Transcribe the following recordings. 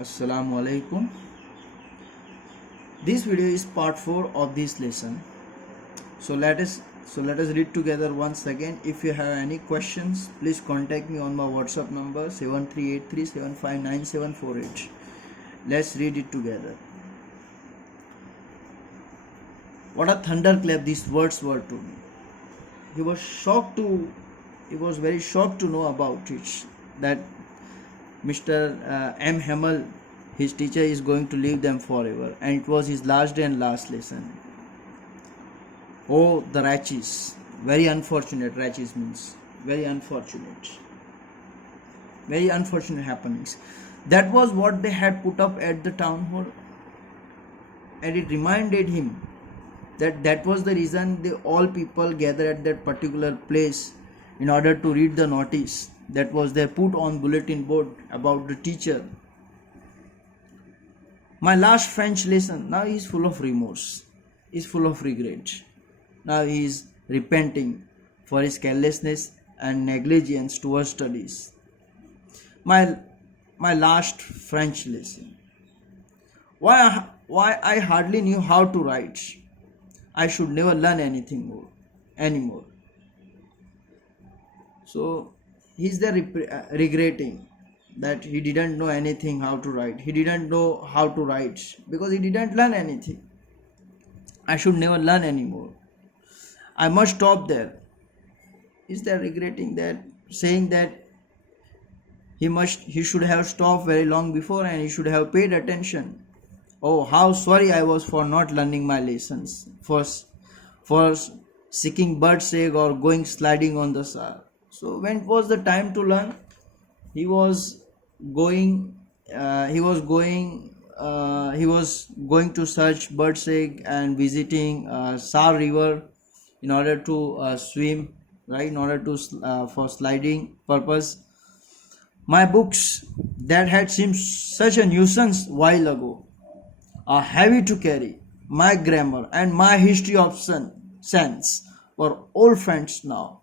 Assalamu alaikum. This video is part 4 of this lesson. So let us read together once again. If you have any questions, please contact me on my WhatsApp number 7383759748. Let's read it together. What a thunderclap these words were to me. He was very shocked to know about it, that Mr. M. Hamel, his teacher, is going to leave them forever, and it was his last day and last lesson. Oh, the wretches. Very unfortunate. Wretches means very unfortunate. Very unfortunate happenings. That was what they had put up at the town hall, and it reminded him that was the reason all people gathered at that particular place in order to read the notice that was there put on bulletin board about the teacher. My last French lesson. Now he is full of remorse, is full of regret. Now he is repenting for his carelessness and negligence towards studies. My last French lesson. Why I hardly knew how to write. I should never learn anything anymore. So he's there regretting that he didn't know anything how to write. He didn't know how to write because he didn't learn anything. I should never learn anymore. I must stop there. Is there regretting that, saying that he should have stopped very long before and he should have paid attention. Oh, how sorry I was for not learning my lessons, for seeking bird's egg or going sliding on the Saar. So when it was the time to learn, he was going to search bird's egg and visiting Saar river in order to swim, right? In order to for sliding purpose. My books that had seemed such a nuisance while ago are heavy to carry. My grammar and my history of sense were old friends now.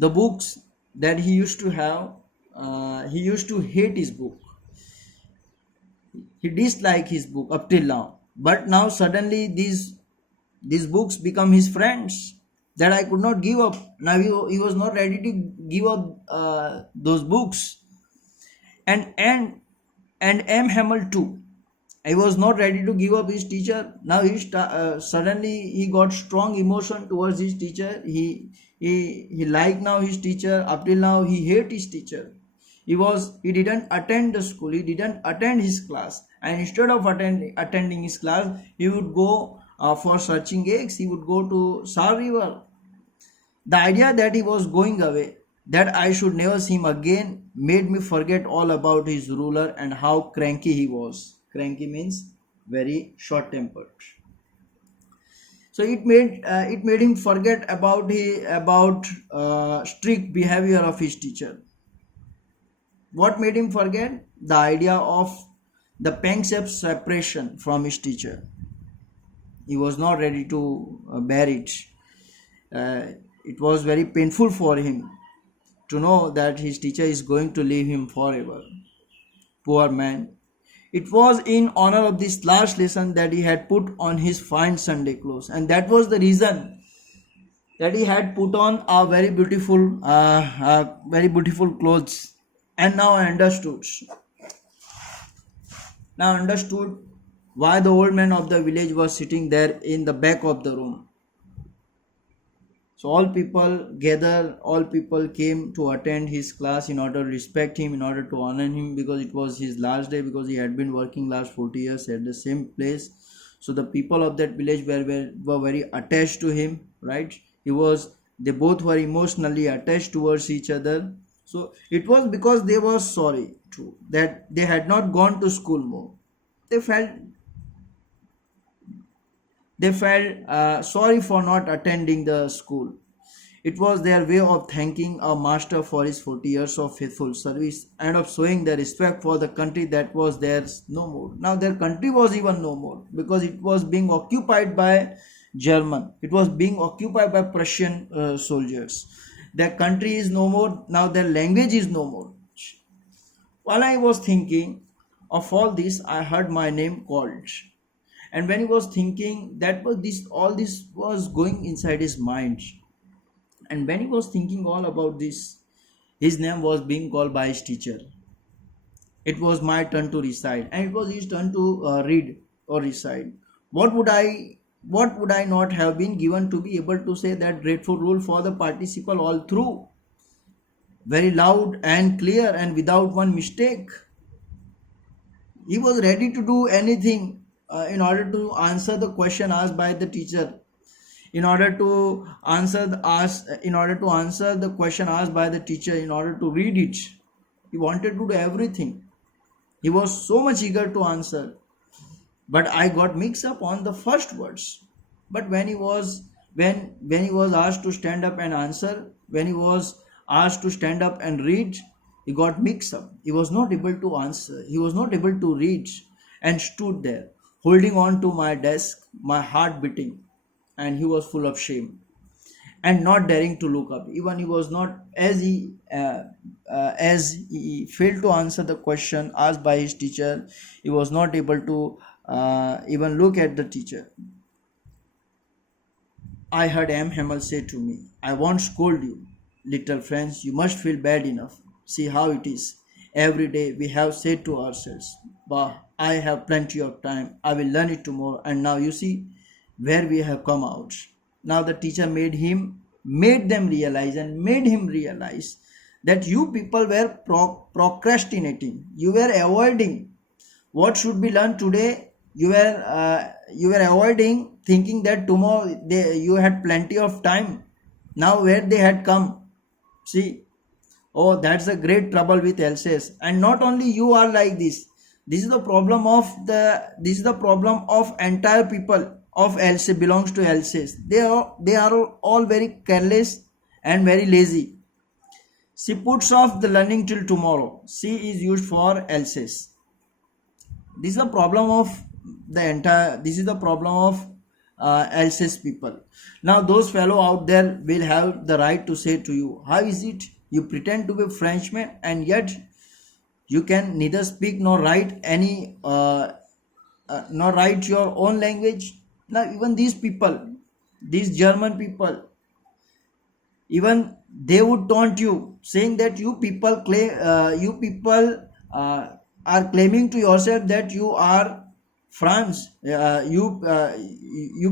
The books that he used to have, he used to hate his book. He disliked his book up till now. But now suddenly these books become his friends that I could not give up. Now he was not ready to give up those books. And M. Hamel too. He was not ready to give up his teacher. Now suddenly he got strong emotion towards his teacher. He liked now his teacher. Up till now he hate his teacher. He didn't attend the school. He didn't attend his class. And instead of attending his class, he would go for searching eggs. He would go to Saar River. The idea that he was going away, that I should never see him again, made me forget all about his ruler and how cranky he was. Cranky means very short-tempered. So it made him forget about strict behavior of his teacher. What made him forget? The idea of the pangs of separation from his teacher. He was not ready to bear it. It was very painful for him to know that his teacher is going to leave him forever. Poor man. It was in honor of this last lesson that he had put on his fine Sunday clothes, and that was the reason that he had put on a very beautiful clothes. And now I understood. Why the old man of the village was sitting there in the back of the room. So all people came to attend his class in order to respect him, in order to honor him, because it was his last day, because he had been working last 40 years at the same place. So the people of that village were very attached to him, right? They both were emotionally attached towards each other. So it was because they were sorry too, that they had not gone to school more. They felt sorry for not attending the school. It was their way of thanking a master for his 40 years of faithful service and of showing their respect for the country that was theirs no more. Now their country was even no more, because it was being occupied by German. It was being occupied by Prussian soldiers. Their country is no more. Now their language is no more. While I was thinking of all this, I heard my name called. And when he was thinking, that was this, all this was going inside his mind. And when he was thinking all about this, his name was being called by his teacher. It was my turn to recite, and it was his turn to read or recite. What would I, what would I not have been given to be able to say that dreadful rule for the participle all through, very loud and clear and without one mistake? He was ready to do anything in order to answer the question asked by the teacher, in order to in order to answer the question asked by the teacher, in order to read it. He wanted to do everything. He was so much eager to answer, but I got mixed up on the first words. But when he was asked to stand up and answer, when he was asked to stand up and read, he got mixed up. He was not able to answer. He was not able to read, and stood there holding on to my desk, my heart beating, and he was full of shame and not daring to look up. Even he was not, as he failed to answer the question asked by his teacher, he was not able to even look at the teacher. I heard M. Hamel say to me, I won't scold you, little friends, you must feel bad enough. See how it is. Every day we have said to ourselves, bah, I have plenty of time, I will learn it tomorrow, and now you see where we have come out. Now the teacher made them realize and made him realize that you people were procrastinating. You were avoiding what should be learned today. You were avoiding, thinking that tomorrow you had plenty of time. Now where they had come, see. Oh, that's a great trouble with Alsace. And not only you are like this. This is the problem of entire people of Alsace, belongs to Alsace. They are all very careless and very lazy. She puts off the learning till tomorrow. She is used for Alsace. This is the problem of Alsace people. Now those fellow out there will have the right to say to you, how is it you pretend to be a Frenchman and yet you can neither speak nor write nor write your own language? Now even these people, these German people, even they would taunt you, saying that you people are claiming to yourself that you are France. You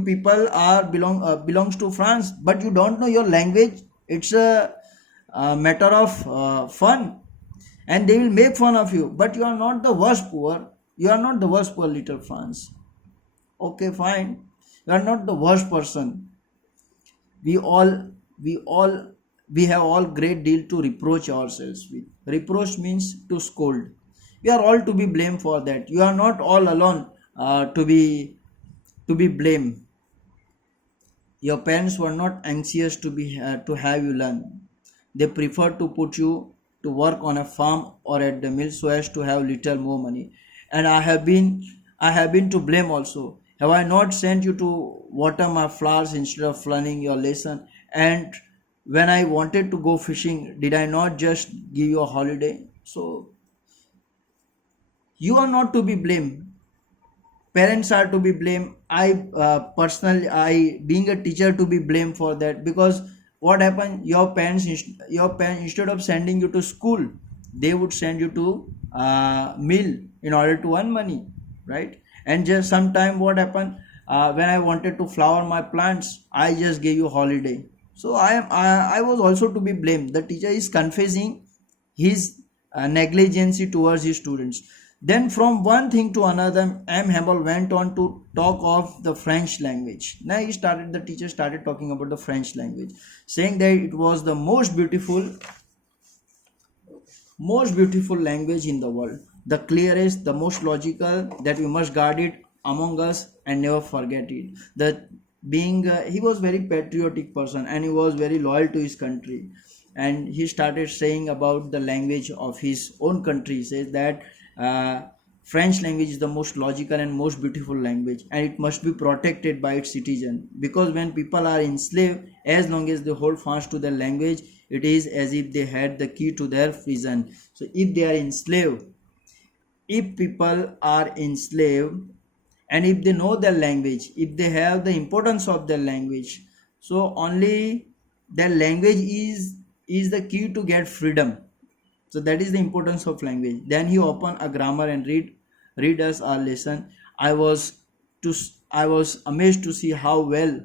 people are belongs to France, but you don't know your language. It's a matter of fun, and they will make fun of you. But you are not the worst poor. You are not the worst poor, little France. Okay, fine. You are not the worst person. We all we have all great deal to reproach ourselves with. Reproach means to scold. We are all to be blamed for that. You are not all alone to be blamed. Your parents were not anxious to have you learn. They preferred to put you to work on a farm or at the mill so as to have little more money. And I have been to blame also. Have I not sent you to water my flowers instead of learning your lesson? And when I wanted to go fishing, did I not just give you a holiday? So you are not to be blamed. Parents are to be blamed. Personally, I being a teacher to be blamed for that, because what happened, your parents instead of sending you to school, they would send you to mill in order to earn money, right? And just sometime what happened, when I wanted to flower my plants, I just gave you holiday. So I was also to be blamed. The teacher is confessing his negligence towards his students. Then from one thing to another, M. Hamel went on to talk of the French language. Now the teacher started talking about the French language, saying that it was the most beautiful language in the world, the clearest, the most logical, that we must guard it among us and never forget it. That being he was very patriotic person, and he was very loyal to his country, and he started saying about the language of his own country. He says that French language is the most logical and most beautiful language, and it must be protected by its citizen, because when people are enslaved, as long as they hold fast to their language, it is as if they had the key to their prison. So if they are enslaved, if people are enslaved, and if they know their language, if they have the importance of their language, so only their language is the key to get freedom. So that is the importance of language. Then he opened a grammar and read us our lesson. To I was amazed to see how well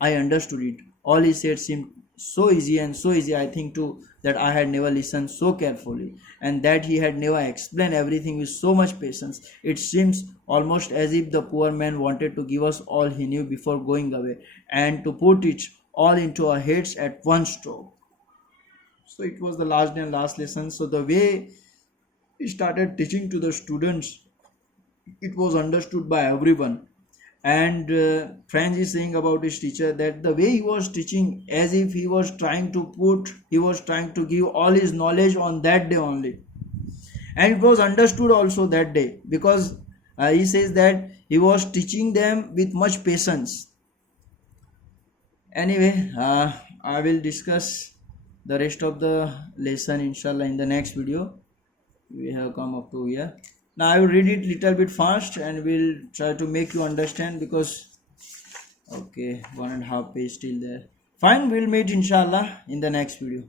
I understood it. All he said seemed so easy and so easy, I think too, that I had never listened so carefully, and that he had never explained everything with so much patience. It seems almost as if the poor man wanted to give us all he knew before going away, and to put it all into our heads at one stroke. So it was the last day and last lesson. So the way he started teaching to the students, it was understood by everyone. And Franz is saying about his teacher that the way he was teaching, as if he was trying to give all his knowledge on that day only, and it was understood also that day, because he says that he was teaching them with much patience. Anyway, I will discuss the rest of the lesson inshallah in the next video. We have come up to here. Now I will read it little bit fast and will try to make you understand, because okay, 1.5 page still there. Fine, we'll meet inshallah in the next video.